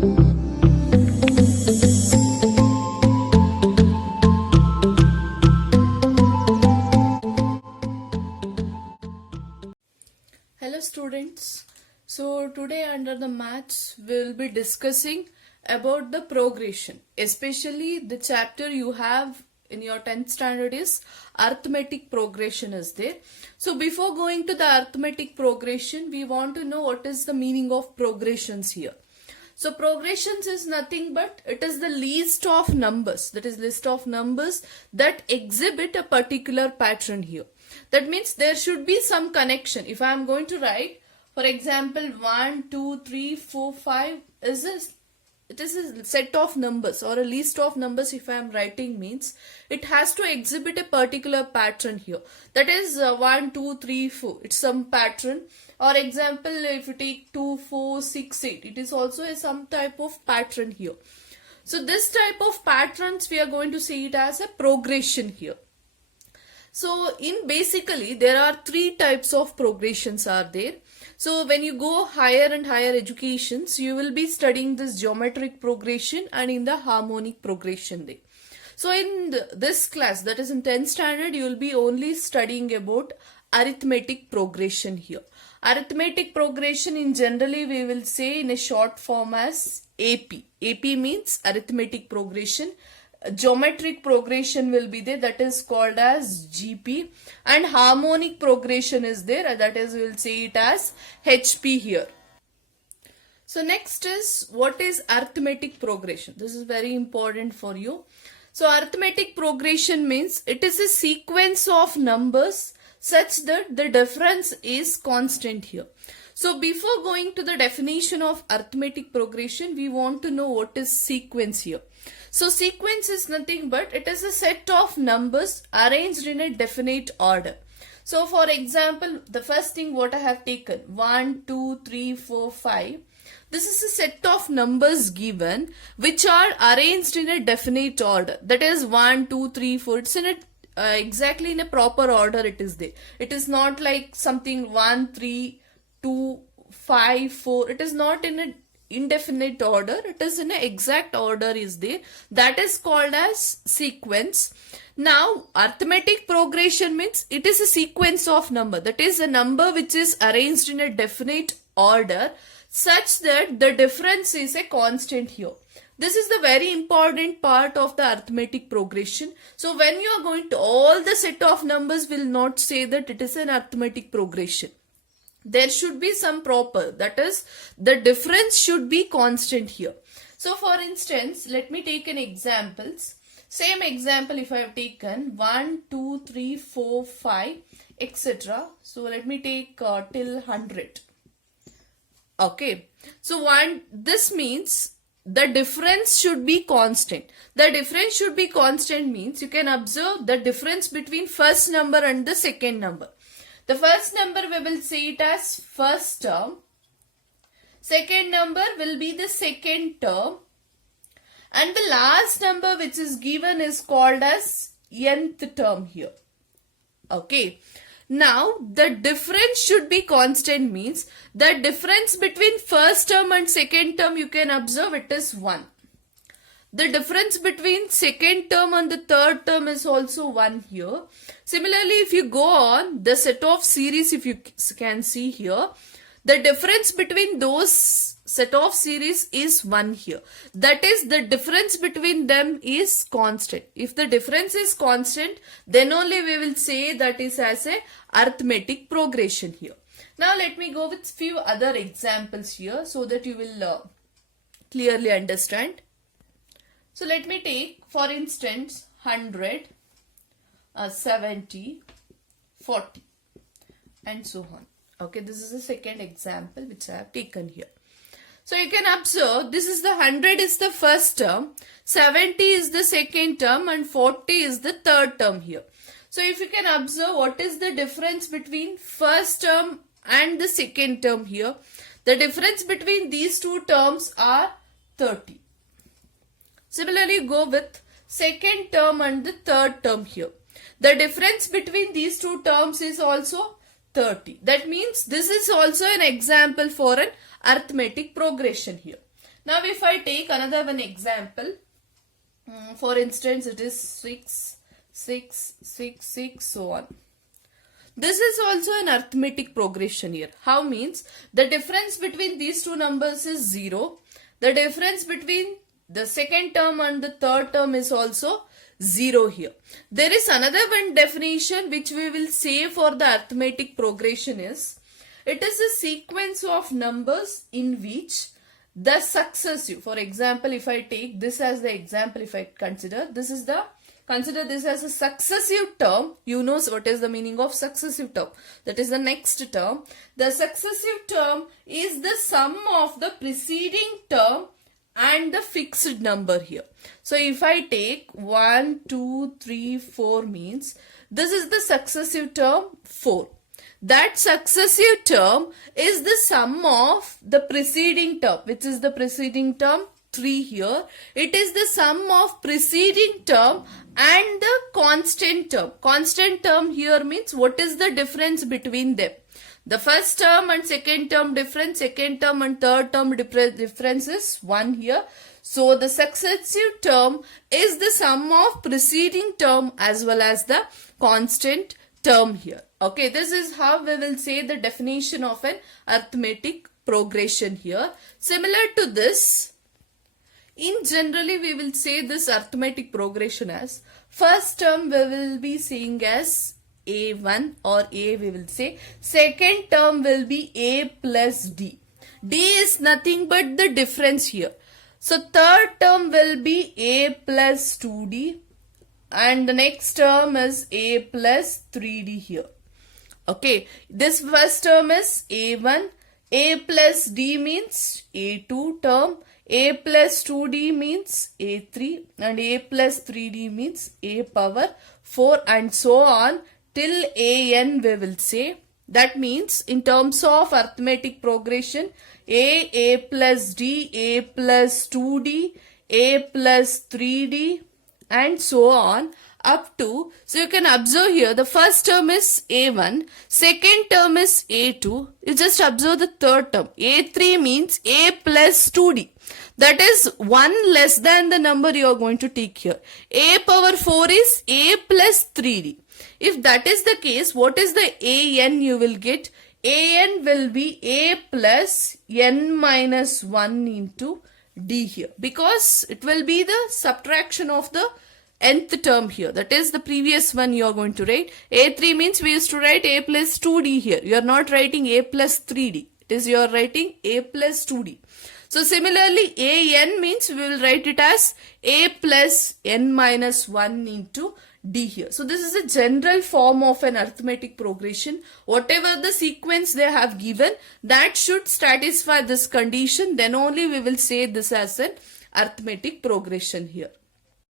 Hello students. So today under the maths we will be discussing about the progression, especially the chapter you have in your 10th standard is arithmetic progression is there. So before going to the arithmetic progression, we want to know what is the meaning of progressions here. So progressions is nothing but it is the list of numbers, that is list of numbers that exhibit a particular pattern here. That means there should be some connection. If I am going to write, for example, 1, 2, 3, 4, 5 it is a set of numbers or a list of numbers. If I am writing means it has to exhibit a particular pattern here. That is 1, 2, 3, 4. It's some pattern. Or example, if you take 2, 4, 6, 8, it is also some type of pattern here. So this type of patterns we are going to see it as a progression here. So basically there are three types of progressions are there. So when you go higher and higher educations, you will be studying this geometric progression and in the harmonic progression there. So in this class, that is in 10th standard, you will be only studying about arithmetic progression here. Arithmetic progression in generally we will say in a short form as AP. AP means arithmetic progression. Geometric progression will be there, that is called as GP, and harmonic progression is there, that is we will say it as HP here. So next is what is arithmetic progression. This is very important for you. So arithmetic progression means it is a sequence of numbers such that the difference is constant here. So before going to the definition of arithmetic progression, we want to know what is sequence here. So sequence is nothing but it is a set of numbers arranged in a definite order. So for example, the first thing what I have taken 1, 2, 3, 4, 5. This is a set of numbers given which are arranged in a definite order. That is 1, 2, 3, 4. It's in a exactly in a proper order it is there. It is not like something 1, 3, 2, 5, 4. It is not in a indefinite order, it is in an exact order is there. That is called as sequence. Now arithmetic progression means it is a sequence of number, that is a number which is arranged in a definite order such that the difference is a constant here. This is the very important part of the arithmetic progression. So when you are going to all the set of numbers will not say that it is an arithmetic progression. There should be some proper, that is the difference should be constant here. So for instance, let me take an examples. Same example if I have taken 1, 2, 3, 4, 5, etc. So let me take till 100. Okay. So this means the difference should be constant. The difference should be constant means you can observe the difference between first number and the second number. The first number we will say it as first term. Second number will be the second term. And the last number which is given is called as nth term here. Okay. Now the difference should be constant means the difference between first term and second term you can observe it is 1. The difference between second term and the third term is also 1 here. Similarly, if you go on the set of series, if you can see here, the difference between those set of series is 1 here. That is the difference between them is constant. If the difference is constant, then only we will say that is as a arithmetic progression here. Now let me go with few other examples here so that you will clearly understand. So let me take, for instance, 100, 70, 40 and so on. Okay, this is the second example which I have taken here. So you can observe this is the 100 is the first term, 70 is the second term and 40 is the third term here. So if you can observe what is the difference between first term and the second term here. The difference between these two terms are 30. Similarly, go with second term and the third term here. The difference between these two terms is also 30. That means this is also an example for an arithmetic progression here. Now if I take another one example, for instance it is 6, 6, 6, 6, so on. This is also an arithmetic progression here. How means the difference between these two numbers is 0. The difference between the second term and the third term is also 0 here. There is another one definition which we will say for the arithmetic progression is, it is a sequence of numbers in which the successive, for example, if I take this as the example, if I consider this as a successive term. You know what is the meaning of successive term? That is the next term. The successive term is the sum of the preceding term and the fixed number here. So if I take 1, 2, 3, 4 means this is the successive term 4. That successive term is the sum of the preceding term, which is the preceding term 3 here. It is the sum of preceding term and the constant term. Constant term here means what is the difference between them. The first term and second term difference, second term and third term difference is 1 here. So the successive term is the sum of preceding term as well as the constant term here. Okay, this is how we will say the definition of an arithmetic progression here. Similar to this, in generally we will say this arithmetic progression as, first term we will be saying as A1 or A we will say. Second term will be A plus D. D is nothing but the difference here. So third term will be A plus 2D and the next term is A plus 3D here. Okay, this first term is A1. A plus D means A2 term. A plus 2D means A3 and A plus 3D means A power 4 and so on till AN we will say. That means in terms of arithmetic progression, A plus D, A plus 2D, A plus 3D and so on up to, so you can observe here the first term is A1, second term is A2, you just observe the third term. A3 means A plus 2D. That is 1 less than the number you are going to take here. A power 4 is A plus 3D. If that is the case, what is the AN you will get? AN will be A plus N minus 1 into D here. Because it will be the subtraction of the nth term here. That is the previous one you are going to write. A3 means we used to write A plus 2D here. You are not writing A plus 3D. It is you are writing A plus 2D. So similarly, AN means we will write it as A plus N minus 1 into D here. So this is a general form of an arithmetic progression. Whatever the sequence they have given, that should satisfy this condition. Then only we will say this as an arithmetic progression here.